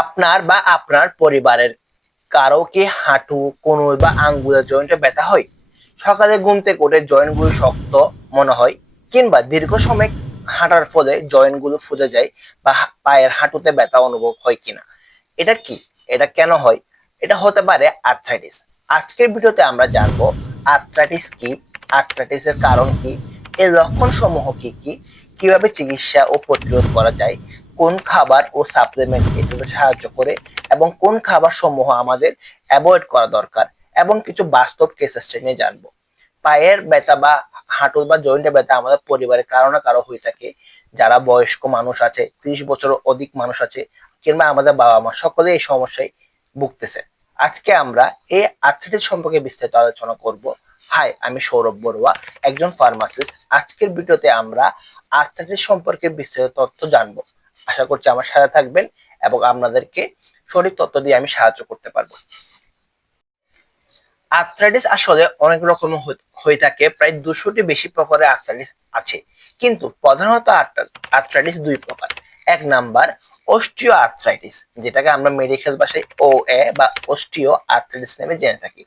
আপনার বা আপনার পরিবারের কারো কি হাঁটু, কনুই বা আঙ্গুলের জয়েন্টে ব্যথা হয়? সকালে ঘুম থেকে উঠে জয়েন্ট গুলো শক্ত মনে হয়, কিংবা দীর্ঘ সময় হাঁটার ফলে জয়েন্ট গুলো ফুলে যায়, বা পায়ের হাঁটুতে ব্যথা অনুভব হয় কিনা? এটা কি? এটা কেন হয়? এটা হতে পারে আর্থ্রাইটিস। আজকের ভিডিওতে আমরা জানবো আর্থ্রাইটিস কি, আর্থ্রাইটিসের কারণ কি, এর লক্ষণ সমূহ কি কি, কিভাবে চিকিৎসা ও প্রতিরোধ করা যায়, কোন খাবার ও সাপ্লিমেন্ট এটাতে সাহায্য করে, এবং কোন খাবার সমূহ আমাদের অ্যাভয়েড করা দরকার, এবং কিছু বাস্তব কেস স্টাডি নিয়ে জানবো। পায়ের ব্যথা বা হাঁটু বা জয়েন্টে ব্যথা আমাদের পরিবারে কারো না কারো হয়ে থাকে। যারা বয়স্ক মানুষ আছে, 30 বছর অধিক মানুষ আছে, কিংবা আমাদের বাবা মা, সকলে এই সমস্যায় ভুগতেছে। আজকে আমরা এই আর্থ্রাইটিস সম্পর্কে বিস্তারিত আলোচনা করব। হাই, আমি সৌরভ বড়ুয়া, একজন ফার্মাসিস্ট। আজকের ভিডিওতে আমরা আর্থ্রাইটিস সম্পর্কে বিস্তারিত তথ্য জানবো। আশা করছি আমার সাথে থাকবেন এবং আপনাদেরকে সঠিক তথ্য দিয়ে আমি সাহায্য করতে পারবো। আর্থ্রাইটিস আসলে অনেক রকম হয়ে থাকে, প্রায় 200টি বেশি প্রকারের আর্থ্রাইটিস আছে। কিন্তু প্রধানত আর্থ্রাইটিস দুই প্রকার। এক নাম্বার অস্টিও আর্থ্রাইটিস, যেটাকে আমরা মেডিকেল ভাষায় ওএ বা অস্টিও আর্থ্রাইটিস নামে জেনে থাকি।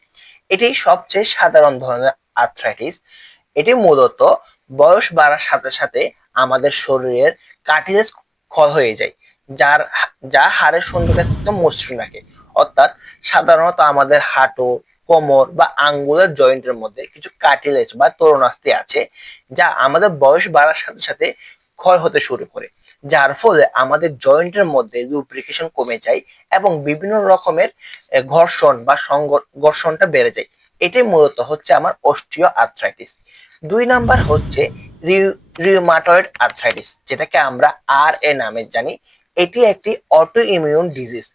এটি সবচেয়ে সাধারণ ধরনের আর্থ্রাইটিস। এটি মূলত বয়স বাড়ার সাথে সাথে আমাদের শরীরের কার্টিলেজ ক্ষয় হয়ে যায়, যা হাড়ের সন্ধিগ্রস্ত মসৃণ রাখে। অর্থাৎ সাধারণত আমাদের হাঁটু, কোমর বা আঙ্গুলের জয়েন্টের মধ্যে কিছু কার্টিলেজ বা তরুণাস্থি আছে, যা আমাদের বয়স বাড়ার সাথে সাথে ক্ষয় হতে শুরু করে, যার ফলে আমাদের জয়েন্টের মধ্যে লুব্রিকেশন কমে যায় এবং বিভিন্ন রকমের ঘর্ষণ বা ঘর্ষণটা বেড়ে যায়। এটাই মূলত হচ্ছে আমার অস্টিও আর্থ্রাইটিস। দুই নাম্বার হচ্ছে রিউমাটয়েড আর্থ্রাইটিস, যেটাকে আমরা আর এ নামে জানি। এটি একটি অটো ইমিউন ডিজিজ,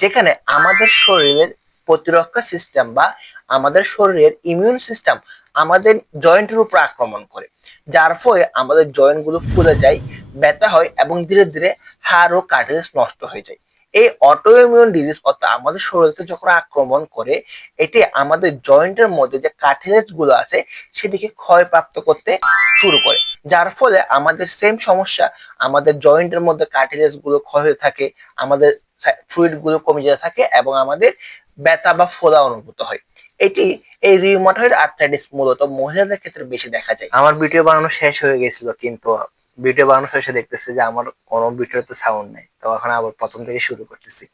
যেখানে আমাদের শরীরের প্রতিরক্ষা সিস্টেম বা আমাদের শরীরের ইমিউন সিস্টেম আমাদের জয়েন্টের উপর আক্রমণ করে, যার ফলে আমাদের জয়েন্ট গুলো ফুলে যায়, ব্যথা হয় এবং ধীরে ধীরে হাড় ও কার্টিলেজ নষ্ট হয়ে যায়। এই অটো ইমিউন ডিজিজ অর্থাৎ আমাদের শরীরকে যখন আক্রমণ করে, এটি আমাদের জয়েন্টের মধ্যে যে কার্টিলেজ গুলো আছে সেটিকে ক্ষয়প্রাপ্ত করতে শুরু করে, যার ফলে আমাদের সেম সমস্যা, আমাদের জয়েন্টের মধ্যে কার্টিলেজ গুলো ক্ষয় হয়ে থাকে, আমাদের ফ্লুইড গুলো কমে যেতে থাকে এবং আমাদের ব্যথা বা ফোলা অনুভূত হয়। এটি এই রিউমাটয়েড আর্থ্রাইটিস মূলত মহিলাদের ক্ষেত্রে বেশি দেখা যায়। আমার ভিডিও বানানো শেষ হয়ে গেছিল, কিন্তু ভিডিও বানানো শেষে দেখতেছি যে আমার কোনো ভিডিওতে সাউন্ড নেই। তো এখন আবার প্রথম থেকে শুরু করতেছি।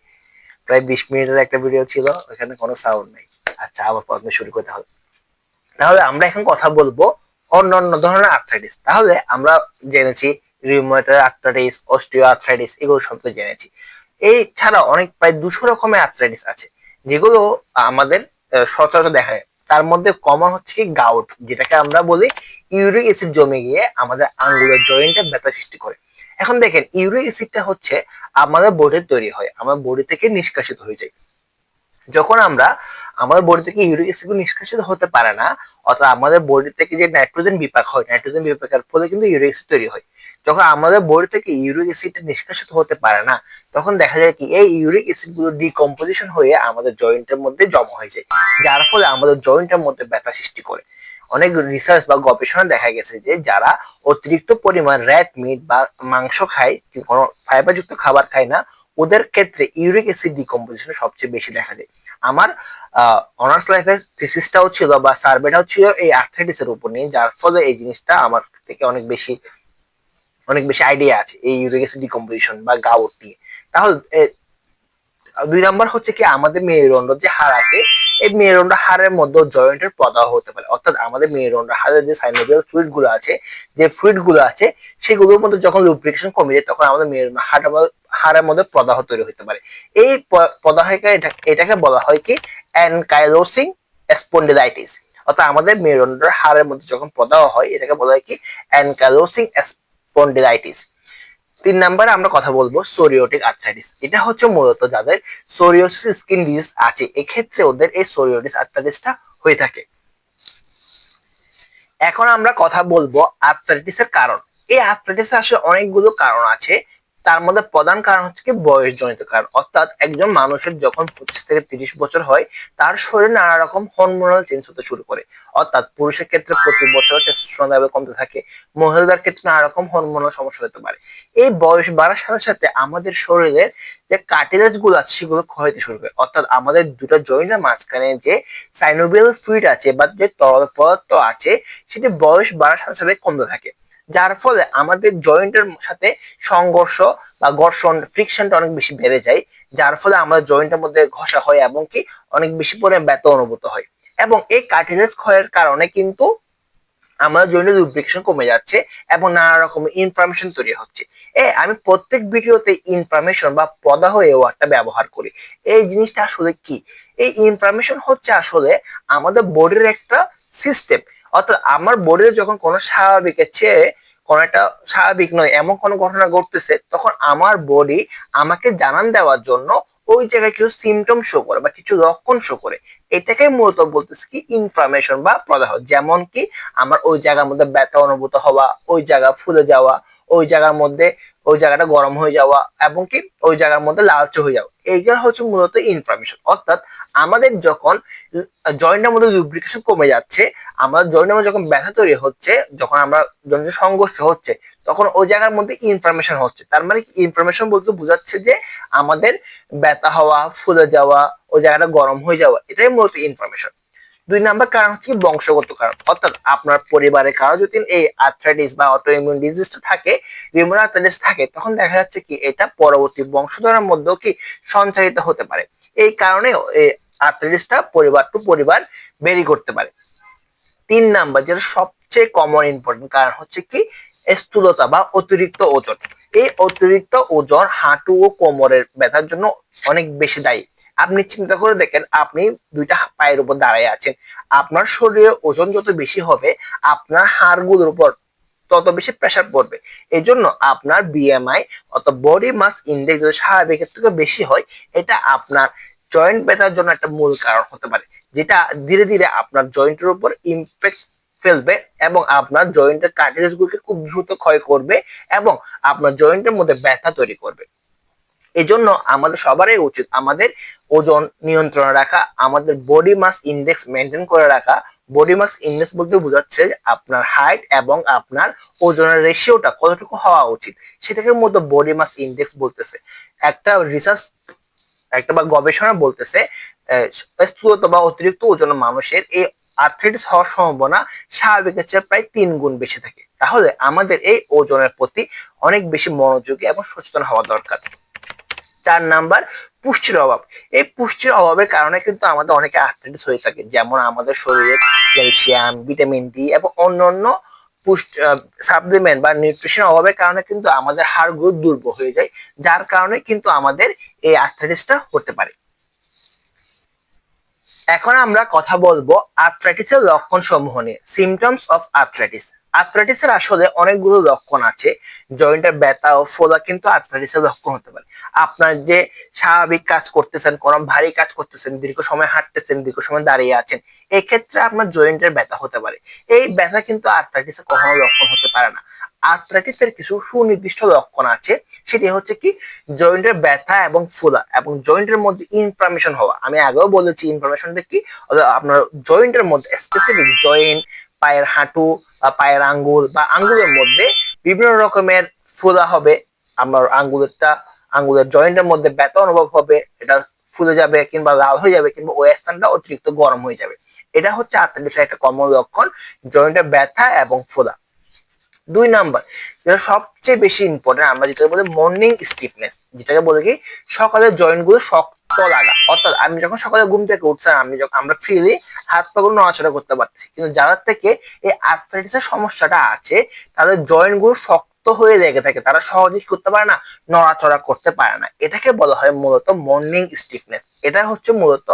প্রায় 20 মিনিটের একটা ভিডিও ছিল, ওখানে কোনো সাউন্ড নেই। আচ্ছা, আবার প্রথমে শুরু করতে হবে। তাহলে আমরা এখন কথা বলবো অন্যান্য ধরনের আর্থ্রাইটিস। তাহলে আমরা জেনেছি রিউমাটয়েড আর্থ্রাইটিস, অস্টিও আর্থ্রাইটিস, এগুলো সম্পর্কে জেনেছি। এই ছাড়া অনেক প্রায় 200 রকমের আর্থ্রাইটিস আছে, যেগুলো আমাদের সচরাচর দেখা যায়। তার মধ্যে কমন হচ্ছে কি গাউট, যেটাকে আমরা বলি ইউরিক অ্যাসিড জমে গিয়ে আমাদের আঙ্গুলের জয়েন্টে ব্যথা সৃষ্টি করে। এখন দেখেন, ইউরিক অ্যাসিডটা হচ্ছে আমাদের বডিতে তৈরি হয়, আমার বডি থেকে নিষ্কাশিত হয়ে যায়। যখন আমাদের বডি থেকে ইউরিক অ্যাসিড নিষ্কাশিত হতে পারে না, অর্থাৎ আমাদের বডি থেকে যে নাইট্রোজেন বিপাক হয়, নাইট্রোজেন বিপাকের ফলে কিন্তু ইউরিক অ্যাসিড তৈরি হয়। যখন আমাদের বডি থেকে ইউরিক অ্যাসিড নিষ্কাশিত হতে পারে না, তখন দেখা যায় কি এই ইউরিক অ্যাসিড গুলো ডিকম্পোজিশন হয়ে আমাদের জয়েন্টের মধ্যে জমা হয়ে যায়, যার ফলে আমাদের জয়েন্টের মধ্যে ব্যথা সৃষ্টি করে। অনেক রিসার্চ বা গবেষণা দেখা গেছে যে যারা অতিরিক্ত পরিমাণ রেড মিট বা মাংস খায়, কোনো ফাইবারযুক্ত খাবার খায় না, ওদের ক্ষেত্রে ইউরিক অ্যাসিড ডিকম্পোজিশন সবচেয়ে বেশি দেখা যায়। আমার অনার্স লাইফের থিসিসটাও ছিল বা সার্ভেটাও ছিল এই আর্থ্রাইটিস এর উপর নিয়ে, যার ফলে এই জিনিসটা আমার থেকে অনেক বেশি আইডিয়া আছে এই ইউরিক অ্যাসিড ডিকম্পোজিশন বা গাউট নিয়ে। তাহলে দুই নাম্বার হচ্ছে কি আমাদের মেরুদণ্ড যে হাড় আছে, এই মেরুদণ্ড হাড়ের মধ্যে জয়েন্টের প্রদাহ হতে পারে। অর্থাৎ আমাদের মেরুদণ্ড হাড়ের যে সাইনোভিয়াল ফ্লুইড গুলো আছে, যে ফ্লুইড গুলো আছে, সেগুলোর মধ্যে যখন লুব্রিকেশন কমে যায়, তখন আমাদের মেরুদণ্ড হাড়ের মধ্যে প্রদাহ তৈরি হতে পারে। এই প্রদাহকে এটাকে বলা হয় কি অ্যানকাইলোসিং স্পন্ডিলাইটিস। অর্থাৎ আমাদের মেরুদণ্ডের হাড়ের মধ্যে যখন প্রদাহ হয়, এটাকে বলা হয় কি অ্যানকাইলোসিং স্পন্ডিলাইটিস। তিন নাম্বারে আমরা কথা বলবো সোরিওটিক আর্থ্রাইটিস। এটা হচ্ছে মূলত যাদের সোরিয়াসিস স্কিন ডিজিজ আছে, এক্ষেত্রে ওদের এই সোরিওটিক আর্থ্রাইটিসটা হয়ে থাকে। এখন আমরা কথা বলবো আর্থ্রাইটিসের কারণ। এই আর্থ্রাইটিসের আসলে অনেকগুলো কারণ আছে। তার মধ্যে প্রধান কারণ হচ্ছে কি বয়সজনিত কারণ, অর্থাৎ একজন মানুষের যখন 25 থেকে 30 বছর হয় তার শরীরে নানা রকম হরমোনাল চেঞ্জ হতে শুরু করে। অর্থাৎ পুরুষের ক্ষেত্রে প্রতি বছর টেস্টোস্টেরন লেভেল কমতে থাকে, মহিলাদের ক্ষেত্রে নানা রকম হরমোনাল সমস্যা হতে পারে। এই বয়স বাড়ার সাথে সাথে আমাদের শরীরের যে কার্টিলেজ গুলো আছে সেগুলো ক্ষয় হতে শুরু করে, অর্থাৎ আমাদের দুটো জয়েন্টের মাঝখানে যে সাইনোভিয়াল ফ্লুইড আছে বা যে তরল পদার্থ আছে সেটি বয়স বাড়ার সাথে সাথে কমতে থাকে, যার ফলে আমাদের জয়েন্টের সাথে সংঘর্ষ বা ঘর্ষণ ফ্রিকশনটা অনেক বেশি বেড়ে যায়, যার ফলে আমাদের জয়েন্টের মধ্যে ঘষা হয় এবং কি অনেক বেশি পরিমাণে ব্যথা অনুভূত হয়। এবং এই কার্টিলেজ ক্ষয়ের কারণে কিন্তু আমাদের জয়েন্টের লুব্রিকেশন কমে যাচ্ছে এবং নানা রকমের ইনফ্লামেশন তৈরি হচ্ছে। আমি প্রত্যেক ভিডিওতে ইনফ্লামেশন বা প্রদাহ এই ওয়ার্ডটা ব্যবহার করি। এই জিনিসটা আসলে কি? এই ইনফ্লামেশন হচ্ছে আসলে আমাদের বডির একটা সিস্টেম, অর্থাৎ আমার বডিতে যখন কোনো স্বাভাবিকের চেয়ে কোনো একটা স্বাভাবিক নয় এমন কোনো ঘটনা ঘটতেছে, তখন আমার বডি আমাকে জানান দেওয়ার জন্য ওই জায়গায় কিছু সিমটম শো করে বা কিছু লক্ষণ শো করে। এটাকে মূলত বলতেছে কি ইনফ্লামেশন বা প্রদাহ। যেমন কি আমার ওই জায়গার মধ্যে ব্যথা অনুভূত হওয়া, ওই জায়গা ফুলে যাওয়া, ওই জায়গার মধ্যে ওই জায়গাটা গরম হয়ে যাওয়া এবং কি ওই জায়গার মধ্যে লালচে হয়ে যাওয়া, এইগুলো হচ্ছে মূলত ইনফ্লামেশন। অর্থাৎ আমাদের যখন জয়েন্টের মধ্যে লুব্রিকেশন কমে যাচ্ছে, আমাদের জয়েন্টের মধ্যে যখন ব্যথা তৈরি হচ্ছে, যখন আমরা জয়েন্টের সংঘর্ষ হচ্ছে, তখন ওই জায়গার মধ্যে ইনফ্লামেশন হচ্ছে। তার মানে ইনফ্লামেশন বলতে বোঝাচ্ছে যে আমাদের ব্যথা হওয়া, ফুলে যাওয়া, ওই জায়গাটা গরম হয়ে যাওয়া, এটাই মূলত ইনফ্লামেশন। 2 নম্বর কারণ হচ্ছে বংশগত কারণ, অর্থাৎ আপনার পরিবারে কারো যদি এই আর্থ্রাইটিস বা অটোইমিউন ডিজিজটা থাকে, রিউমাটয়েড আর্থ্রাইটিস থাকে, তখন দেখা যাচ্ছে কি এটা পরবর্তী বংশধরের মধ্যেও কি সঞ্চারিত হতে পারে। এই কারণে এই আর্থ্রাইটিসটা পরিবার টু পরিবার ভেরি করতে পারে। 3 নাম্বার যেটা সবচেয়ে কমন ইম্পর্টেন্ট কারণ হচ্ছে কি স্থূলতা বা অতিরিক্ত ওজন। এই অতিরিক্ত ওজন হাঁটু ও কোমরের ব্যথার জন্য অনেক বেশি দায়ী। আপনি চিন্তা করে দেখেন, আপনি দুইটা পায়ের উপর দাঁড়িয়ে আছেন, আপনার শরীরের ওজন যত বেশি হবে আপনার হাড়গুলোর উপর তত বেশি প্রেসার পড়বে। এই জন্য আপনার বিএমআই অর্থাৎ বডি মাস ইন্ডেক্স যদি স্বাভাবিকের থেকে বেশি হয়, এটা আপনার জয়েন্ট ব্যথার জন্য একটা মূল কারণ হতে পারে, যেটা ধীরে ধীরে আপনার জয়েন্টের উপর ইমপ্যাক্ট ফেলবে এবং আপনার জয়েন্টের কার্টিলেজ গুলোকে খুব দ্রুত ক্ষয় করবে এবং আপনার জয়েন্টের মধ্যে ব্যথা তৈরি করবে। এই জন্য আমাদের সবারই উচিত আমাদের ওজন নিয়ন্ত্রণে রাখা, আমাদের বডি মাস ইন্ডেক্স মেনটেন করে রাখা। বডি মাস ইন্ডেক্স বলতে বোঝাচ্ছে আপনার হাইট এবং আপনার ওজনের রেশিওটা কতটুকু হওয়া উচিত, সেটাকে মূলত বডি মাস ইন্ডেক্স বলতেছে। একটা রিসার্চ একটা বা গবেষণা বলতেছে স্থূলতা বা অতিরিক্ত ওজন মানুষের এই আর্থ্রাইটিস হওয়ার সম্ভাবনা স্বাভাবিকের চেয়ে প্রায় 3 গুণ বেশি থাকে। তাহলে আমাদের এই ওজনের প্রতি অনেক বেশি মনোযোগী এবং সচেতন হওয়া দরকার। 4 নাম্বার পুষ্টির অভাব। এই পুষ্টির অভাবের কারণে কিন্তু আমাদের অনেকে আর্থ্রাইটিস হয়ে থাকে, যেমন আমাদের শরীরে ক্যালসিয়াম, ভিটামিন ডি এবং অন্যান্য পুষ্টি সাপ্লিমেন্ট বা নিউট্রিশন অভাবের কারণে কিন্তু আমাদের হাড়গুলো দুর্বল হয়ে যায়, যার কারণে কিন্তু আমাদের এই আর্থ্রাইটিসটা হতে পারে। এখন আমরা কথা বলবো আর্থ্রাইটিসের লক্ষণ সমূহ নিয়ে, সিমটমস অফ আর্থ্রাইটিস। আর্থ্রাইটিসের আসলে অনেকগুলো লক্ষণ আছে। জয়েন্টের ব্যথা ও ফোলা কিন্তু আর্থ্রাইটিসের লক্ষণ হতে পারে। আপনার যে স্বাভাবিক কাজ করতেছেন, কোনো ভারী কাজ করতেছেন, দীর্ঘ সময় হাঁটতেছেন, দীর্ঘ সময় দাঁড়িয়ে আছেন, এই ক্ষেত্রে আপনার জয়েন্টের ব্যথা হতে পারে। এই ব্যথা কিন্তু আর্থ্রাইটিসের কখনো লক্ষণ হতে পারে না। আর্থ্রাইটিসের কিছু সুনির্দিষ্ট লক্ষণ আছে, সেটি হচ্ছে কি জয়েন্টের ব্যথা এবং ফোলা এবং জয়েন্টের মধ্যে ইনফ্লামেশন হওয়া। আমি আগেও বলেছি ইনফ্লামেশনটা কি, আপনার জয়েন্টের মধ্যে স্পেসিফিক জয়েন্ট, পায়ের হাঁটু বা পায়ের আঙ্গুল বা আঙ্গুলের মধ্যে বিভিন্ন রকমের ফোলা হবে। আমার আঙ্গুলের জয়েন্টের মধ্যে ব্যথা অনুভব হবে, এটা ফুলে যাবে কিংবা লাল হয়ে যাবে কিংবা ওই স্থানটা অতিরিক্ত গরম হয়ে যাবে। এটা হচ্ছে আর্থ্রাইটিসের একটা কমন লক্ষণ, জয়েন্টের ব্যথা এবং ফোলা। 2 নাম্বার যেটা সবচেয়ে বেশি ইম্পর্টেন্ট, আমরা যেটা বলি মর্নিং স্টিফনেস, যেটাকে বলে কি সকালের জয়েন্ট গুলো শক্ত লাগা। অর্থাৎ আমি যখন সকালে ঘুম থেকে উঠছি, আমরা ফ্রিলি হাত পা গুলো নড়াচড়া করতে পারছি, কিন্তু যাদের থেকে এই আর্থ্রাইটিসের সমস্যাটা আছে তাদের জয়েন্ট গুলো শক্ত হয়ে লেগে থাকে, তারা সহজে করতে পারে না, নড়াচড়া করতে পারে না। এটাকে বলা হয় মূলত মর্নিং স্টিফনেস। এটা হচ্ছে মূলত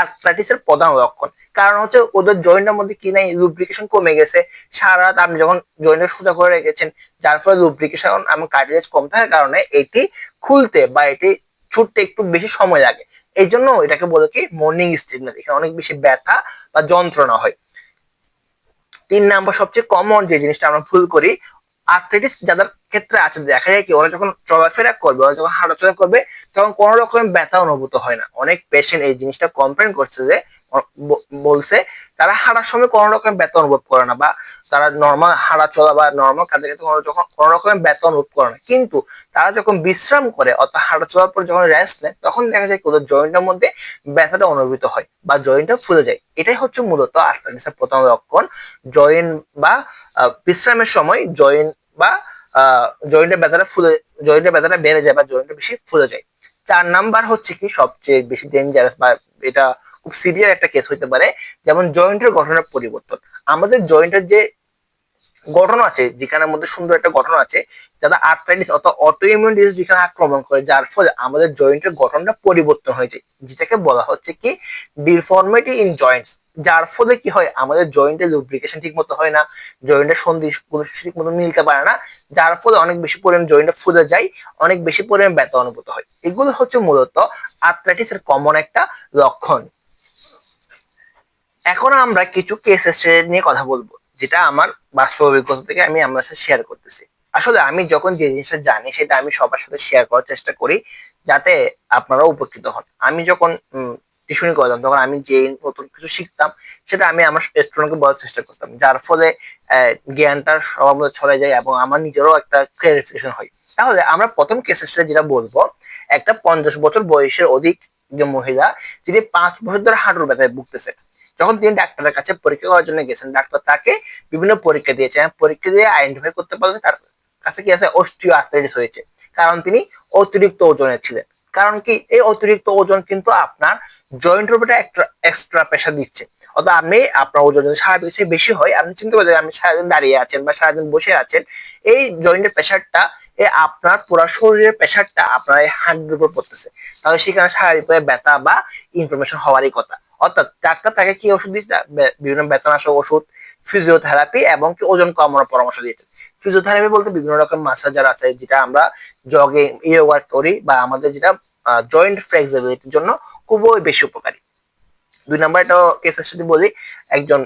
আর্থ্রাইটিসের প্রধান লক্ষণ। কারণ হচ্ছে ওদের জয়েন্টের মধ্যে কি নাই, লুব্রিকেশন কমে গেছে। সারা রাত আপনি যখন জয়েন্টের সোজা করে রেখেছেন, যার ফলে লুব্রিকেশন এবং কার্টিলেজ কম থাকার কারণে এটি খুলতে বা এটি ছুটতে একটু বেশি সময় লাগে। এই জন্য এটাকে বলে কি মর্নিং স্টিফনেস, এখানে অনেক বেশি ব্যথা বা যন্ত্রণা হয়। 3 নাম্বার সবচেয়ে কমন যে জিনিসটা আমরা ভুল করি, আর্থ্রাইটিস যাদের ক্ষেত্রে আছে, দেখা যায় কি ওরা যখন চলাফেরা করবে, ওরা যখন হাঁটাচলা করবে তখন কোনো রকমের ব্যথা অনুভূত হয় না। অনেক পেশেন্ট এই জিনিসটা কমপ্লেন করছে যে বলছে তারা হাঁটার সময় কোনো রকম ব্যথা অনুভব করে না, বা তারা নর্মাল হাঁটা চলা বা নর্মাল কাজে যখন কোনো রকমের ব্যথা অনুভব করে না, কিন্তু তারা যখন বিশ্রাম করে অর্থাৎ হাঁটা চলার পর যখন রেস্ট নেয় তখন দেখা যায় ওদের জয়েন্টের মধ্যে ব্যথাটা অনুভূত হয় বা জয়েন্টটা ফুলে যায়। এটাই হচ্ছে মূলত আর্থ্রাইটিসের প্রথম লক্ষণ। জয়েন্ট বা বিশ্রামের সময় জয়েন্ট বা জয়েন্টের ব্যথাটা জয়েন্টের ব্যথাটা বেড়ে যায় বা জয়েন্টটা বেশি ফুলে যায়। 4 নাম্বার হচ্ছে কি সবচেয়ে বেশি ডেঞ্জারাস বা এটা খুব সিভিয়ার একটা কেস হইতে পারে, যেমন জয়েন্টের গঠনের পরিবর্তন। আমাদের জয়েন্টের যে গঠন আছে, যেখানের মধ্যে সুন্দর একটা গঠন আছে, যারা আর্থ্রাইটিস অথবা অটো ইমিউন ডিজিজ যেখানে আক্রমণ করে, যার ফলে আমাদের জয়েন্টের গঠনটা পরিবর্তন হয়ে যায়, যেটাকে বলা হচ্ছে কি ডিফর্মিটি ইন জয়েন্টস। যার ফলে কি হয়, আমাদের জয়েন্টের লুব্রিকেশন ঠিক মতো হয় না, জয়েন্টের সন্ধি ঠিক মতো মিলতে পারে না, যার ফলে অনেক বেশি পরিমাণ জয়েন্টে ফুলে যায়, অনেক বেশি পরিমাণ ব্যথা অনুভূত হয়। এগুলো হচ্ছে মূলত আর্থ্রাইটিসের কমন একটা লক্ষণ। এখন আমরা কিছু কেস স্টাডি নিয়ে কথা বলবো, যেটা আমার বাস্তব অভিজ্ঞতা থেকে আমি আপনার সাথে শেয়ার করতেছি। আসলে আমি যখন যে জিনিসটা জানি সেটা আমি সবার সাথে শেয়ার করার চেষ্টা করি, যাতে আপনারা উপকৃত হন। আমি যখন টিউশনি করতাম তখন আমি যে নতুন কিছু শিখতাম সেটা আমি আমার স্টুডেন্টকে বলার চেষ্টা করতাম, যার ফলে জ্ঞানটা সবার মধ্যে ছড়ায় যায় এবং আমার নিজেরও একটা ক্লারিফিকেশন হয়। তাহলে আমরা প্রথম কেস স্টাডি যেটা বলবো, একটা 50 বছর বয়সের অধিক যে মহিলা, যিনি 5 বছর ধরে হাঁটুর ব্যথায় ভুগতেছে। যখন তিনি ডাক্তারের কাছে পরীক্ষা করার জন্য গেছেন, ডাক্তার তাকে বিভিন্ন পরীক্ষা দিয়েছেন, পরীক্ষা দিয়ে আইডেন্টিফাই করতে পারলে তার কাছে কি আছে, অস্টিও আর্থ্রাইটিস হয়েছে। কারণ তিনি অতিরিক্ত ওজনের ছিলেন। কারণ কি, এই অতিরিক্ত ওজন কিন্তু আপনার জয়েন্টের উপরে একটা এক্সট্রা প্রেশার দিচ্ছে। অর্থাৎ আপনি আপনার ওজন যদি স্বাভাবিক চেয়ে বেশি হয়, আপনি চিন্তা করবেন আপনি সারাদিন দাঁড়িয়ে আছেন বা সারাদিন বসে আছেন, এই জয়েন্টের প্রেশারটা আপনার পুরো শরীরের প্রেশারটা আপনার এই হাঁটুর উপর পড়তেছে। তাহলে সেখানে শারীরিক ব্যথা বা ইনফ্লামেশন হওয়ারই কথা। অর্থাৎ ডাক্তার তাকে কি ওষুধ দিচ্ছে, বিভিন্ন ব্যথানাশক ওষুধ, ফিজিওথেরাপি এবং কি ওজন কমানোর পরামর্শ দিয়েছে। ফিজিওথেরাপি বলতে বিভিন্ন রকম মাসাজার আছে, যেটা আমরা জগে ইয়োগা করি বা আমাদের যেটা জয়েন্ট ফ্লেক্সিবিলিটির জন্য খুবই বেশি উপকারী। 2 নম্বর একটা কেস স্টাডি বলি, একজন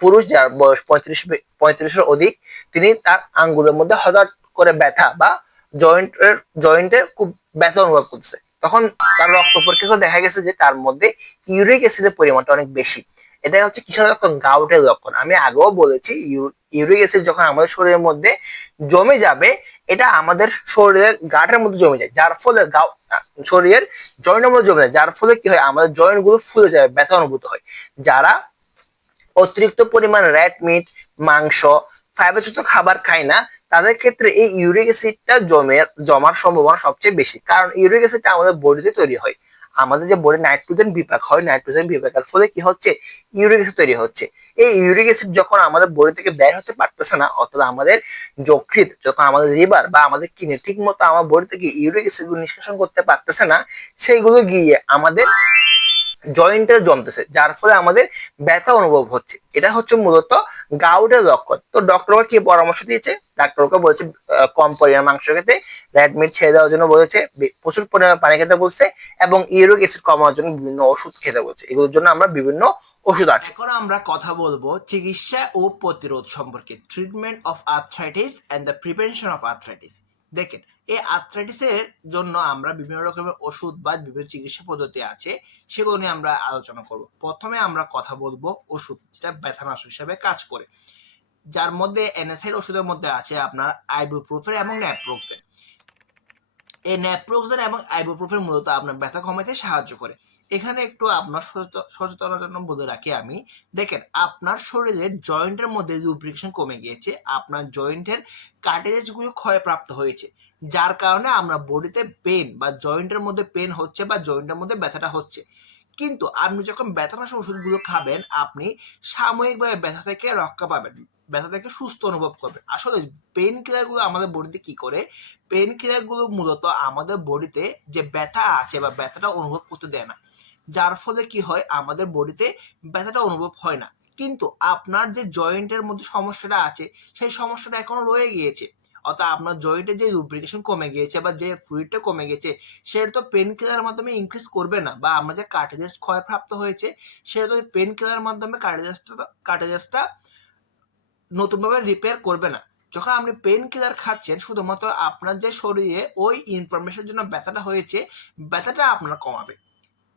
পুরুষ যার বয়স 35-35-এর অধিক, তিনি তার আঙ্গুলের মধ্যে হঠাৎ করে ব্যথা বা জয়েন্টে খুব ব্যথা অনুভব করতেছে। তখন তার রক্ত পরীক্ষা করে দেখা গেছে যে তার মধ্যে ইউরিক অ্যাসিডের পরিমাণটা অনেক বেশি। এটা হচ্ছে কিসের লক্ষণ, গাউটের লক্ষণ। আমি আগেও বলেছি ইউরিক অ্যাসিড যখন আমাদের শরীরের মধ্যে জমে যাবে, এটা আমাদের শরীরের গাটের মধ্যে জমে যায়, যার ফলে শরীরের জয়েন্টের মধ্যে জমে যায়, যার ফলে কি হয়, আমাদের জয়েন্ট গুলো ফুলে যায়, ব্যথা অনুভূত হয়। যারা অতিরিক্ত পরিমাণ রেড মিট, মাংস, ফাইবারযুক্ত খাবার খায় না, তাদের ক্ষেত্রে এই ইউরিক অ্যাসিডটা জমার সম্ভাবনা সবচেয়ে বেশি। কারণ ইউরিক অ্যাসিডটা আমাদের বডিতে তৈরি হয়, আমাদের যে বডি নাইট্রোজেন বিপাক হয়, নাইট্রোজেন বিপাকের ফলে কি হচ্ছে, ইউরিক অ্যাসিড তৈরি হচ্ছে। এই ইউরিক অ্যাসিড যখন আমাদের বডি থেকে বের হতে পারতেছে না, অর্থাৎ আমাদের যকৃৎ যখন আমাদের লিভার বা আমাদের কিডনি ঠিক মতো আমার বডি থেকে ইউরিক অ্যাসিড নিষ্কাশন করতে পারতেছে না, সেইগুলো গিয়ে আমাদের জয়েন্টে জমতেছে, যার ফলে আমাদের ব্যথা অনুভব হচ্ছে। এটা হচ্ছে মূলত গাউটের লক্ষণ। তো ডক্টর কি পরামর্শ দিয়েছে, ডাক্তারকে বলেছে কম পরিমাণ মাংস খেতে, রেড মিট ছেড়ে দেওয়ার জন্য বলেছে, প্রচুর পরিমাণে পানি খেতে বলছে এবং ইউরিক অ্যাসিড কমানোর জন্য বিভিন্ন ওষুধ খেতে বলছে। এগুলোর জন্য আমরা বিভিন্ন ওষুধ আছে। এখন আমরা কথা বলবো চিকিৎসা ও প্রতিরোধ সম্পর্কে, treatment of arthritis and the prevention of arthritis. দেখেন, এই আর্থ্রাইটিসের জন্য আমরা বিভিন্ন রকমের ওষুধ বা বিভিন্ন চিকিৎসা পদ্ধতি আছে, সেগুলো নিয়ে আমরা আলোচনা করব। প্রথমে আমরা কথা বলবো ওষুধ, যেটা ব্যথানাশক হিসেবে কাজ করে, যার মধ্যে এনএসআইড ওষুধের মধ্যে আছে আপনার আইবুপ্রোফেন এবং ন্যাপ্রোক্সেন। এই ন্যাপ্রোক্সেন এবং আইবুপ্রোফেন মূলত আপনার ব্যথা কমাতে সাহায্য করে। এখানে একটু আপনার সচেতনতার জন্য বলে রাখি আমি, দেখেন আপনার শরীরের জয়েন্টের মধ্যে লুব্রিকেশন কমে গিয়েছে, আপনার জয়েন্টের কার্টিলেজ গুলো ক্ষয়প্রাপ্ত হয়েছে, যার কারণে আমরা বডিতে পেন বা জয়েন্টের মধ্যে পেন হচ্ছে বা জয়েন্টের মধ্যে ব্যথাটা হচ্ছে। কিন্তু আপনি যখন ব্যথানাশক ওষুধগুলো খাবেন, আপনি সাময়িকভাবে ব্যথা থেকে রক্ষা পাবেন, ব্যথা থেকে সুস্থ অনুভব করবেন। আসলে পেন কিলার গুলো আমাদের বডিতে কি করে, পেন কিলার গুলো মূলত আমাদের বডিতে যে ব্যথা আছে বা ব্যথাটা অনুভব করতে দেয় না, যার ফলে কি হয়, আমাদের বডিতে ব্যথাটা অনুভব হয় না। কিন্তু আপনার যে জয়েন্টের মধ্যে সমস্যাটা আছে, সেই সমস্যাটা এখনো রয়ে গিয়েছে। অর্থাৎ আপনার জয়েন্টের যে লুব্রিকেশন কমে গিয়েছে বা যে ফ্লুইডটা কমে গেছে, সেটা তো পেন কিলারের মাধ্যমে ইনক্রিজ করবে না, বা আমরা যে কার্টিলেজ ক্ষয়প্রাপ্ত হয়েছে, সেটা তো পেন কিলারের মাধ্যমে কার্টিলেজটা নতুনভাবে রিপেয়ার করবে না। যখন আপনি পেন কিলার খাচ্ছেন, শুধুমাত্র আপনার যে শরীরে ওই ইনফরমেশনের জন্য ব্যথাটা হয়েছে, ব্যথাটা আপনার কমাবে।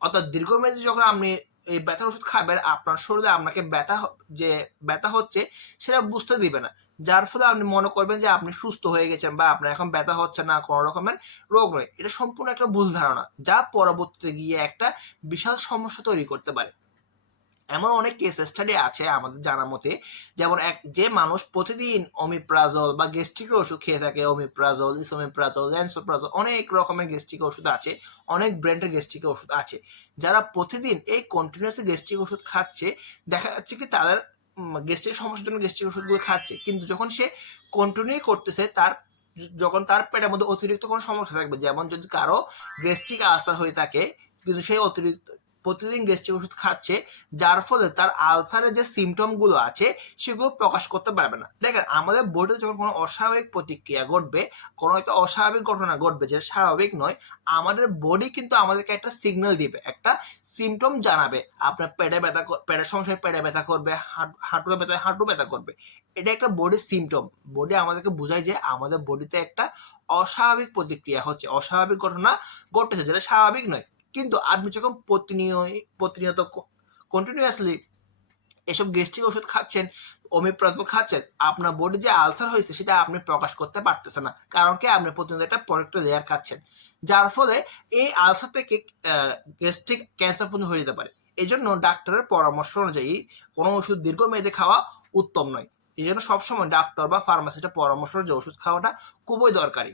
অর্থাৎ দীর্ঘমেয়াদী যখন আপনি এই ব্যথার ওষুধ খাবেন, আপনার শরীরে আপনাকে যে ব্যথা হচ্ছে সেটা বুঝতে দিবে না, যার ফলে আপনি মনে করবেন যে আপনি সুস্থ হয়ে গেছেন বা আপনার এখন ব্যথা হচ্ছে না, কোনো রকমের রোগ নয়। এটা সম্পূর্ণ একটা ভুল ধারণা, যা পরবর্তীতে গিয়ে একটা বিশাল সমস্যা তৈরি করতে পারে। এমন অনেক কেস স্টাডি আছে আমাদের জানা মতে, যেমন যে মানুষ প্রতিদিন অমিপ্রাজল বা গ্যাস্ট্রিকের ওষুধ খেয়ে থাকে, অমিপ্রাজল, ইসোমিপ্রাজল, ল্যান্সোপ্রাজল, অনেক রকমের গ্যাস্ট্রিকের ওষুধ আছে, অনেক ব্র্যান্ডের গ্যাস্ট্রিকের ওষুধ আছে, যারা প্রতিদিন এই কন্টিনিউয়াসলি গ্যাস্ট্রিক ওষুধ খাচ্ছে, দেখা যাচ্ছে কি তাদের গ্যাস্ট্রিক সমস্যার জন্য গ্যাস্ট্রিক ওষুধগুলো খাচ্ছে, কিন্তু যখন সে কন্টিনিউ করতেছে, যখন তার পেটের মধ্যে অতিরিক্ত কোনো সমস্যা থাকবে, যেমন যদি কারো গ্যাস্ট্রিক আলসার হয়ে থাকে, কিন্তু সেই অতিরিক্ত প্রতিদিন গ্যাস্ট্রিক ওষুধ খাচ্ছে, যার ফলে তার আলসারের যে সিমটম গুলো আছে সেগুলো প্রকাশ করতে পারবে না। দেখেন, আমাদের বডিতে যখন কোনো অস্বাভাবিক প্রতিক্রিয়া ঘটবে, কোনো একটা অস্বাভাবিক ঘটনা ঘটবে যেটা স্বাভাবিক নয়, আমাদের বডি কিন্তু আমাদেরকে একটা সিগন্যাল দিবে, একটা সিমটম জানাবে। আপনার পেটের সমস্যায় পেটে ব্যথা করবে, হাঁটুতে ব্যথা হাঁটু ব্যথা করবে। এটা একটা বডির সিমটম। বডি আমাদেরকে বোঝায় যে আমাদের বডিতে একটা অস্বাভাবিক প্রতিক্রিয়া হচ্ছে, অস্বাভাবিক ঘটনা ঘটেছে, যেটা স্বাভাবিক নয়। কিন্তু আপনি যখন প্রতিনিয়ত কন্টিনিউয়াসলি এসব গ্যাস্ট্রিক ওষুধ খাচ্ছেন, ওমিপ্রাজল খাচ্ছেন, আপনার বডি যে আলসার হয়েছে সেটা আপনি প্রকাশ করতে পারতেছেন না, কারণ কি আপনি প্রতিনিয়ত একটা প্রোটেক্টিভ লেয়ার খাচ্ছেন, যার ফলে এই আলসার থেকে গ্যাস্ট্রিক ক্যান্সার পর্যন্ত হয়ে যেতে পারে। এই জন্য ডাক্তারের পরামর্শ অনুযায়ী কোনো ওষুধ দীর্ঘমেয়াদে খাওয়া উত্তম নয়। এই জন্য সবসময় ডাক্তার বা ফার্মাসিস্টের পরামর্শ অনুযায়ী ওষুধ খাওয়াটা খুবই দরকারি।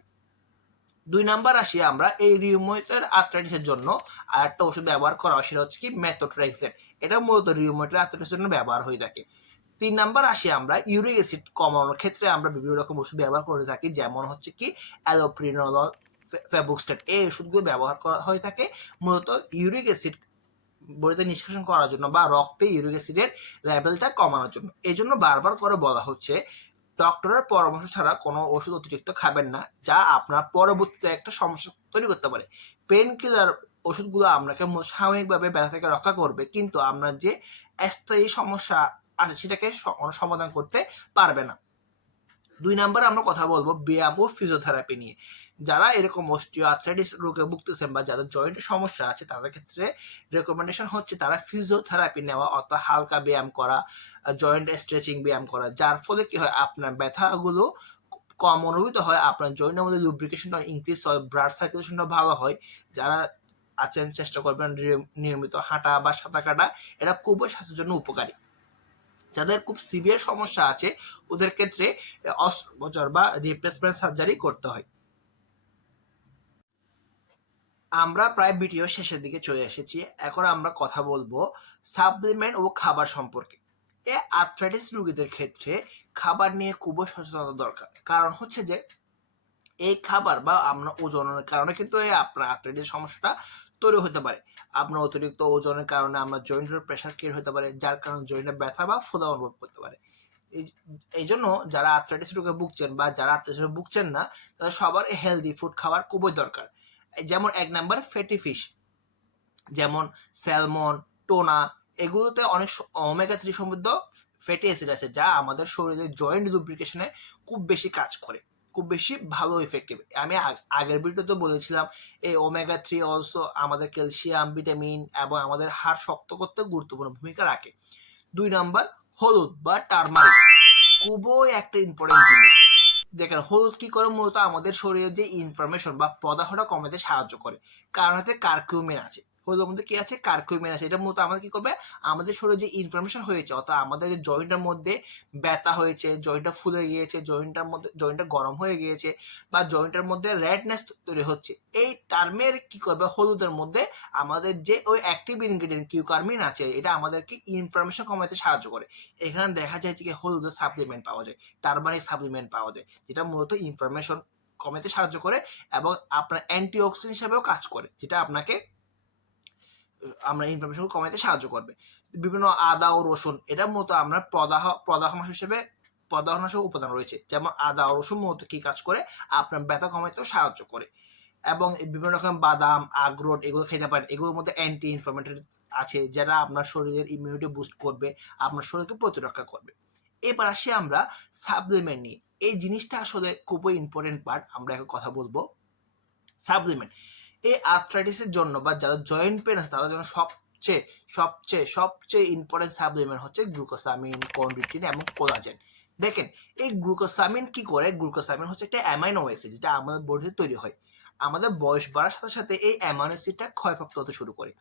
2 নাম্বার আসি আমরা, এই রিউমেটয়েড আর্থ্রাইটিসের জন্য আর একটা ওষুধ ব্যবহার করা হয়, সেটা হচ্ছে কি মেথোট্রেক্সেট। এটা মূলত রিউমেটয়েড আর্থ্রাইটিসের জন্য ব্যবহার হয়ে থাকে। 3 নাম্বার আসি আমরা, ইউরিক অ্যাসিড কমানোর ক্ষেত্রে আমরা বিভিন্ন রকম ওষুধ ব্যবহার করে থাকি, যেমন হচ্ছে কি অ্যালোপ্রিনল, ফেবুক্সটেট। এই ওষুধগুলো ব্যবহার করা হয়ে থাকে মূলত ইউরিক অ্যাসিড বডিতে নিষ্কাশন করার জন্য বা রক্তে ইউরিক অ্যাসিডের লেভেলটা কমানোর জন্য। এই জন্য বারবার করে বলা হচ্ছে ডক্টরের পরামর্শ ছাড়া কোনো ওষুধ অতিরিক্ত খাবেন না, যা আপনার পরবর্তীতে একটা সমস্যা তৈরি করতে পারে। পেন কিলার ওষুধগুলো আপনাকে সাময়িকভাবে ব্যথা থেকে রক্ষা করবে, কিন্তু আপনার যে স্থায়ী সমস্যা আছে সেটাকে সমাধান করতে পারবে না। 2 নাম্বার আমরা কথা বলবো ব্যায়াম ও ফিজিওথেরাপি নিয়ে। যারা এরকম অস্টিও আর্থ্রাইটিস রোগে ভুগতেছেন বা যাদের জয়েন্টের সমস্যা আছে, তাদের ক্ষেত্রে রেকমেন্ডেশন হচ্ছে তারা ফিজিওথেরাপি নেওয়া, অর্থাৎ হালকা ব্যায়াম করা, জয়েন্ট স্ট্রেচিং ব্যায়াম করা, যার ফলে কি হয় আপনার ব্যথাগুলো কম অনুভূত হয়, আপনার জয়েন্টের মধ্যে লুব্রিকেশনটা ইনক্রিজ হয়, ব্লাড সার্কুলেশনটা ভালো হয়। যারা আছেন চেষ্টা করবেন নিয়মিত হাঁটা বা সাঁতার কাটা, এটা খুবই স্বাস্থ্যের জন্য উপকারী। যাদের খুব সিভিয়ার সমস্যা আছে ওদের ক্ষেত্রে অস্ত্রোপচার বা রিপ্লেসমেন্ট সার্জারি করতে হয়। আমরা প্রায় ভিডিও শেষের দিকে চলে এসেছি। এখন আমরা কথা বলবো সাপ্লিমেন্ট ও খাবার সম্পর্কে। এই আর্থ্রাইটিস রোগীদের ক্ষেত্রে খাবার নিয়ে খুবই সচেতনতা দরকার। কারণ হচ্ছে যে এই খাবার বা আমরা ওজনের কারণে কিন্তু এই আপনার আর্থ্রাইটিস সমস্যাটা তৈরি হতে পারে। আপনার অতিরিক্ত ওজনের কারণে আমরা জয়েন্টের প্রেশার ক্রিয়েট হতে পারে, যার কারণে জয়েন্টে ব্যথা বা ফোলা অনুভব করতে পারে। এই জন্য যারা আর্থ্রাইটিস রোগে ভুগছেন বা যারা আর্থ্রাইটিস রোগে ভুগছেন না, তাদের সবার হেলদি ফুড খাবার খুবই দরকার। যেমন 1 নাম্বার ফ্যাটি ফিশ, যেমন স্যালমন, টোনা, এগুলোতে অনেক ওমেগা 3 সমৃদ্ধ ফ্যাটি অ্যাসিড আছে, যা আমাদের শরীরের জয়েন্ট লুব্রিকেশনে খুব বেশি কাজ করে, খুব বেশি ভালো ইফেক্টিভ। আমি আগের ভিডিওতে বলেছিলাম এই ওমেগা 3 অলসো আমাদের ক্যালসিয়াম, ভিটামিন এবং আমাদের হাড় শক্ত করতে গুরুত্বপূর্ণ ভূমিকা রাখে। 2 নাম্বার হলুদ বা টারমারিক, খুবই একটা ইম্পর্টেন্ট জিনিস। দেখেন, হলুদ কি করে মূলত আমাদের শরীরের যে ইনফরমেশন বা প্রদাহটা কমাতে সাহায্য করে, কারণ হচ্ছে কারকিউমিন আছে হলুদের মধ্যে। কি আছে? কারকিউমিন আছে। এটা মূলত আমাদের কি করবে, আমাদের শরীরে যে ইনফরমেশন হয়েছে, অর্থাৎ আমাদের যে জয়েন্টের মধ্যে ব্যথা হয়েছে, জয়েন্টটা ফুলে গিয়েছে, জয়েন্টটা গরম হয়ে গিয়েছে বা জয়েন্টের মধ্যে রেডনেস তৈরি হচ্ছে, এই টার্মেরিক কি করবে, হলুদের মধ্যে আমাদের যে ওই অ্যাক্টিভ ইনগ্রেডিয়েন্ট কিউকারমিন আছে, এটা আমাদেরকে ইনফরমেশন কমাতে সাহায্য করে। এখানে দেখা যায় যে হলুদের সাপ্লিমেন্ট পাওয়া যায়, টারমারিক সাপ্লিমেন্ট পাওয়া যায়, যেটা মূলত ইনফরমেশন কমাতে সাহায্য করে এবং আপনার অ্যান্টিঅক্সিডেন্ট হিসেবেও কাজ করে, যেটা আপনাকে আমরা ইনফরমেশন কমাতে সাহায্য করবে। বিভিন্ন আদা ও রসুন, এটা মূলত আমরা প্রদাহনাশক উপাদান রয়েছে, যেমন আদা ও রসুন মূলত কি কাজ করে, আপনার ব্যথা কমাতেও সাহায্য করে। এবং বিভিন্ন রকম বাদাম, আখরোট, এগুলো খেতে পারেন। এগুলোর মধ্যে অ্যান্টি ইনফ্লামেটরি আছে, যারা আপনার শরীরের ইমিউনিটি বুস্ট করবে, আপনার শরীরকে প্রতিরক্ষা করবে। এবার আসি আমরা সাপ্লিমেন্ট নিয়ে। এই জিনিসটা আসলে খুবই ইম্পর্টেন্ট পার্ট। আমরা এখন কথা বলবো সাপ্লিমেন্ট। এই আর্থ্রাইটিসের জন্য বা যাদের জয়েন্ট পেন আছে তাদের জন্য সবচেয়ে সবচেয়ে সবচেয়ে ইম্পর্টেন্ট সাপ্লিমেন্ট হচ্ছে গ্লুকোসামিন, কন্ডিটিন এবং কোলাজেন। দেখেন এই গ্লুকোসামিন কি করে, গ্লুকোসামিন হচ্ছে একটা অ্যামাইনো অ্যাসিড যেটা আমাদের বডিতে তৈরি হয়। আমাদের বয়স বাড়ার সাথে সাথে এই অ্যামাইনো অ্যাসিডটা ক্ষয়প্রাপ্ত হতে শুরু করে।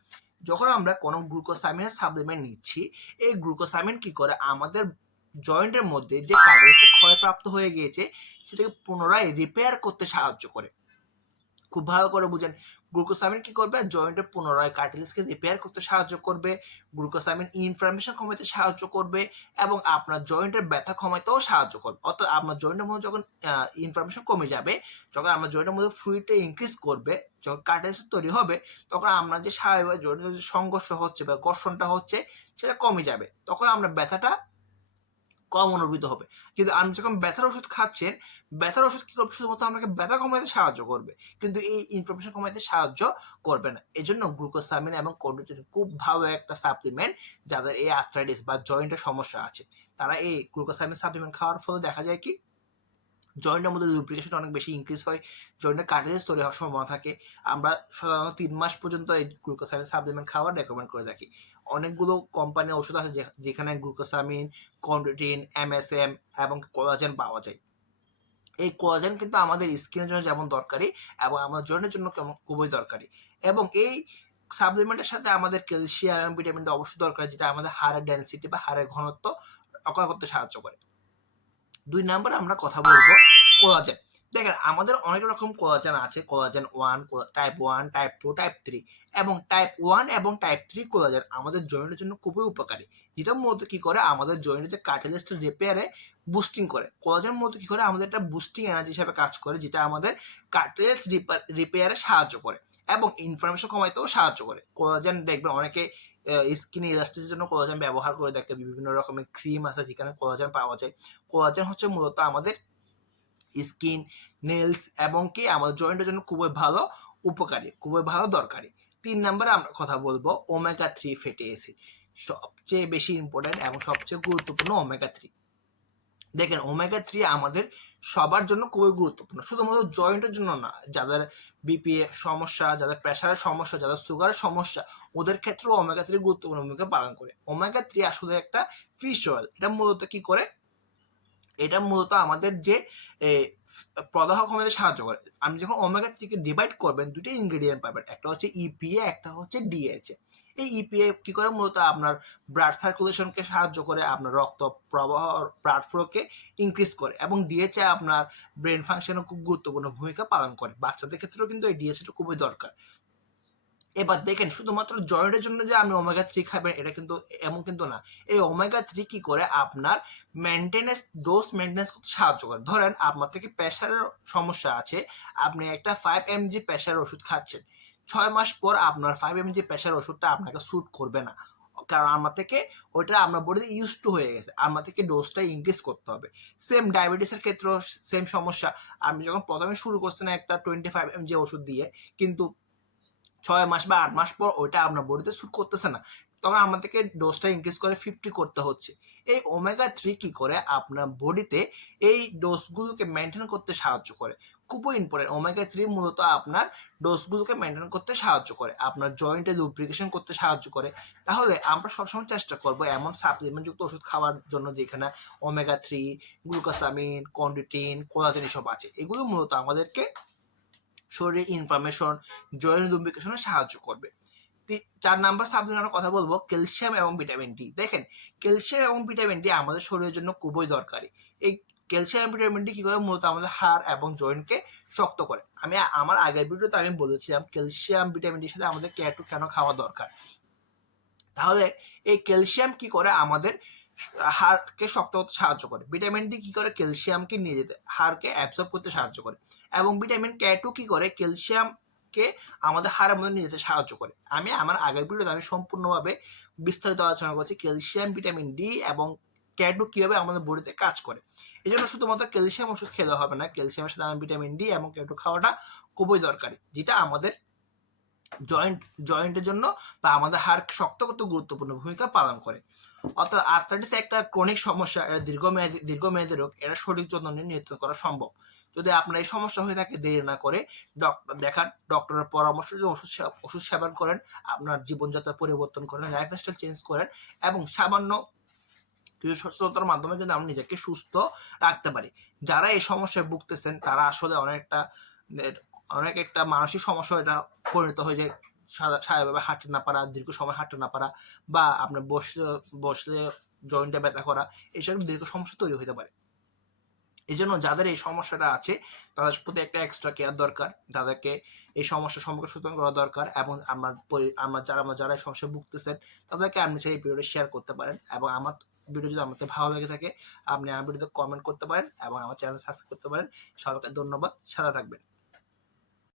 যখন আমরা কোনো গ্লুকোসামিনের সাপ্লিমেন্ট নিচ্ছি, এই গ্লুকোসামিন কি করে আমাদের জয়েন্টের মধ্যে যে কার্টিলেজটা ক্ষয়প্রাপ্ত হয়ে গিয়েছে সেটাকে পুনরায় রিপেয়ার করতে সাহায্য করে। খুব ভালো করে বুঝেন, গ্লুকোসামিন কি করবে, জয়েন্টের পুনরায় কার্টিলেজকে রিপেয়ার করতে সাহায্য করবে, গ্লুকোসামিন ইনফ্লামেশন কমাতে সাহায্য করবে এবং আপনার জয়েন্টের ব্যথা কমাতেও সাহায্য করবে। অর্থাৎ আপনার জয়েন্টের মধ্যে যখন ইনফ্লামেশন কমে যাবে, যখন আমার জয়েন্টের মধ্যে ফ্লুইডটা ইনক্রিজ করবে, যখন কার্টিলেজ তৈরি হবে, তখন আপনার যে স্বাভাবিক জয়েন্টের যে সংঘর্ষ হচ্ছে বা ঘর্ষণটা হচ্ছে সেটা কমে যাবে, তখন আমরা ব্যথাটা কম অনুভূত হবে। কিন্তু আপনি যখন ব্যথার ওষুধ খাচ্ছেন, ব্যথার ওষুধ কি করবে, শুধুমাত্র আপনাকে ব্যথা কমাতে সাহায্য করবে, কিন্তু এই ইনফ্লামেশন কমাতে সাহায্য করবে না। এজন্য গ্লুকোসামিন এবং কন্ডিটিন খুব ভালো একটা সাপ্লিমেন্ট। যাদের এই আর্থ্রাইটিস বা জয়েন্টের সমস্যা আছে, তারা এই গ্লুকোসামিন সাপ্লিমেন্ট খাওয়ার ফলে দেখা যায় কি জয়েন্টের মধ্যে লুব্রিকেশন অনেক বেশি ইনক্রিজ হয়, জয়েন্টের কার্টিলেজ তৈরি হওয়ার সম্ভাবনা থাকে। আমরা সাধারণত 3 মাস পর্যন্ত এই গ্লুকোসামিন সাপ্লিমেন্ট খাওয়ার রেকমেন্ড করে থাকি। অনেকগুলো কোম্পানির ওষুধ আছে যেখানে গ্লুকোসামিন, কন্ডিটিন, এমএসএম এবং কোলাজেন পাওয়া যায়। এই কোলাজেন কিন্তু আমাদের স্কিনের জন্য যেমন দরকারি এবং আমাদের জয়েন্টের জন্য খুবই দরকারি। এবং এই সাপ্লিমেন্টের সাথে আমাদের ক্যালসিয়াম এবং ভিটামিনটা অবশ্যই দরকার, যেটা আমাদের হাড়ের ডেনসিটি বা হাড়ের ঘনত্ব রক্ষা করতে সাহায্য করে। 2 নাম্বার আমরা কথা বলবো কোলাজেন। দেখেন আমাদের অনেক রকম কোলাজেন আছে, কোলাজেন 1, টাইপ 1, টাইপ 2, টাইপ 3 এবং টাইপ 1 এবং টাইপ 3 কোলাজেন আমাদের জয়েন্টের জন্য খুবই উপকারী, যেটা মূলত কি করে আমাদের জয়েন্টের যে কার্টিলেজটা রিপেয়ারে বুস্টিং করে। কোলাজেন মূলত কি করে আমাদের একটা বুস্টিং এনার্জি হিসেবে কাজ করে, যেটা আমাদের কার্টিলেজ রিপেয়ারে সাহায্য করে এবং ইনফ্লামেশন কমাইতেও সাহায্য করে। কোলাজেন দেখবেন অনেকে স্কিন ইলাস্টিসের জন্য কোলাজেন ব্যবহার করে থাকে, বিভিন্ন রকমের ক্রিম আছে যেখানে কোলাজেন পাওয়া যায়। কোলাজেন হচ্ছে মূলত আমাদের স্কিন, নেলস এবং কি আমাদের জয়েন্টের জন্য খুবই ভালো উপকারী, খুবই ভালো দরকারি। 3 নম্বরে আমরা কথা বলবো ওমেগা 3 ফ্যাটি অ্যাসিড। সবচেয়ে বেশি ইম্পর্টেন্ট এবং সবচেয়ে গুরুত্বপূর্ণ ওমেগা 3। দেখেন ওমেগা 3 আমাদের সবার জন্য খুবই গুরুত্বপূর্ণ, শুধুমাত্র জয়েন্টের জন্য না। যাদের বিপি সমস্যা, যাদের প্রেশারের সমস্যা, যাদের সুগারের সমস্যা, ওদের ক্ষেত্রেও ওমেগা 3 গুরুত্বপূর্ণ ভূমিকা পালন করে। ওমেগা 3 আসলে একটা ফিশ অয়েল। এটা মূলত কি করে, এটা মূলত আমাদের যে প্রদাহ কমাতে সাহায্য করে। আপনি যখন ওমেগা 3 কে ডিভাইড করবেন, দুটো ইনগ্রেডিয়েন্ট পাবেন, একটা হচ্ছে ইপিএ, একটা হচ্ছে ডিএইচএ। এই ইপিএ কি করে, মূলত আপনার ব্লাড সার্কুলেশনকে সাহায্য করে, আপনার রক্ত প্রবাহ, ব্লাড ফ্লোকে ইনক্রিজ করে এবং ডিএইচএ আপনার ব্রেন ফাংশনে খুব গুরুত্বপূর্ণ ভূমিকা পালন করে। বাচ্চাদের ক্ষেত্রেও কিন্তু এই ডিএইচএটা খুবই দরকার। এবার দেখেন শুধুমাত্র জয়েন্টের জন্য যে আপনি ওমেগা 3 খাবেন এটা কিন্তু এমন কিন্তু না। এই ওমেগা 3 কি করে আপনার ডোজ মেনটেন্স করতে সাহায্য করে। ধরেন আপনার থেকে প্রেশারের সমস্যা আছে, আপনি একটা 5 mg প্রেশারের ওষুধ খাচ্ছেন, 6 মাস পর আপনার 5 mg প্রেশার ওষুধটা আপনাকে স্যুট করবে না, কারণ আমার থেকে ওইটা আপনার বডিতে ইউজ টু হয়ে গেছে, আমার থেকে ডোজটা ইনক্রিজ করতে হবে। সেম ডায়াবেটিসের ক্ষেত্রেও সেম সমস্যা। আপনি যখন প্রথমে শুরু করছেন একটা 25 mg ওষুধ দিয়ে, কিন্তু 6 মাস বা 8 মাস পর ওইটা আপনার বডিতে স্যুট করতেছে না, তখন আমাদেরকে ডোজটা ইনক্রিজ করে 50 করতে হচ্ছে। এই ওমেগা 3 কি করে আপনার বডিতে এই ডোজগুলোকে মেনটেন করতে সাহায্য করে। খুবই ইম্পর্টেন্ট, ওমেগা 3 মূলত আপনার ডোজগুলোকে মেনটেন করতে সাহায্য করে, আপনার জয়েন্টে লুব্রিকেশন করতে সাহায্য করে। তাহলে আমরা সবসময় চেষ্টা করবো এমন সাপ্লিমেন্ট যুক্ত ওষুধ খাওয়ার জন্য যেখানে ওমেগা 3, গ্লুকোসামিন, কন্ডিটিন, কোলাজেন এসব আছে। এগুলো মূলত আমাদেরকে শরীরে ইনফ্লামেশন, জয়েন্ট লুব্রিকেশনে সাহায্য করবে। 4 নাম্বার সাপ্লিমেন্ট আমরা কথা বলবো ক্যালসিয়াম এবং ভিটামিন ডি। দেখেন ক্যালসিয়াম এবং ভিটামিন ডি আমাদের শরীরের জন্য খুবই দরকারি। এই ক্যালসিয়াম এবং ভিটামিন ডি কি করে, মূলত আমাদের হাড় এবং জয়েন্টকে শক্ত করে। আমি আমার আগের ভিডিওতে আমি বলেছিলাম ক্যালসিয়াম ভিটামিন ডির সাথে আমাদের ক্যাটু কেন খাওয়া দরকার। তাহলে এই ক্যালসিয়াম কি করে আমাদের হাড়কে শক্ত করতে সাহায্য করে, ভিটামিন ডি কি করে ক্যালসিয়ামকে নিয়ে যেতে, হাড়কে অ্যাবজর্ব করতে সাহায্য করে, এবং ভিটামিন কে2 কি করে ক্যালসিয়ামকে আমাদের হাড়ের মধ্যে নিয়ে যেতে সাহায্য করে। আমি আমার আগের ভিডিওতে আমি সম্পূর্ণভাবে বিস্তারিত আলোচনা করছি ক্যালসিয়াম, ভিটামিন ডি এবং কে2 কিভাবে আমাদের বডিতে কাজ করে। এই জন্য শুধুমাত্র ক্যালসিয়াম ওষুধ খেলে হবে না, ক্যালসিয়ামের সাথে ভিটামিন ডি এবং কে2 খাওয়াটা খুবই দরকারি, যেটা আমাদের জয়েন্টের জন্য বা আমাদের হাড় শক্ত করতে গুরুত্বপূর্ণ ভূমিকা পালন করে। অর্থাৎ আর্থ্রাইটিস একটা ক্রনিক সমস্যা, এটা দীর্ঘমেয়াদী রোগ, এটা সঠিক যত্ন নিয়ে নিয়ন্ত্রণ করা সম্ভব। যদি আপনার এই সমস্যা হয়ে থাকে, দেরি না করে ডক্টর দেখান, ডক্টরের পরামর্শ অনুযায়ী ওষুধ সেবন করেন, আপনার জীবনযাত্রা পরিবর্তন করেন, লাইফস্টাইল চেঞ্জ করেন, এবং সামান্য কিছু সচেতনতার মাধ্যমে কিন্তু আমরা নিজেকে সুস্থ রাখতে পারি। যারা এই সমস্যায় ভুগতেছেন তারা আসলে অনেক একটা মানসিক সমস্যা এটা পরিণত হয়ে যায়, স্বাভাবিকভাবে হাঁটতে না পারা, দীর্ঘ সময় হাঁটতে না পারা, বা আপনার বসলে জয়েন্টে ব্যথা করা, এইসব দীর্ঘ সমস্যা তৈরি হতে পারে। এই জন্য যাদের এই সমস্যাটা আছে তাদের প্রতি একটা এক্সট্রা কেয়ার দরকার, তাদেরকে এই সমস্যার সম্পর্কে সচেতন করা দরকার। এবং যারা এই সমস্যায় ভুগতেছেন তাদেরকে আপনি সেই ভিডিওটা শেয়ার করতে পারেন, এবং আমার ভিডিও যদি আমাকে ভালো লেগে থাকে আপনি আমার ভিডিওতে কমেন্ট করতে পারেন এবং আমার চ্যানেল সাবস্ক্রাইব করতে পারেন। সবাইকে ধন্যবাদ, সাথে থাকবেন।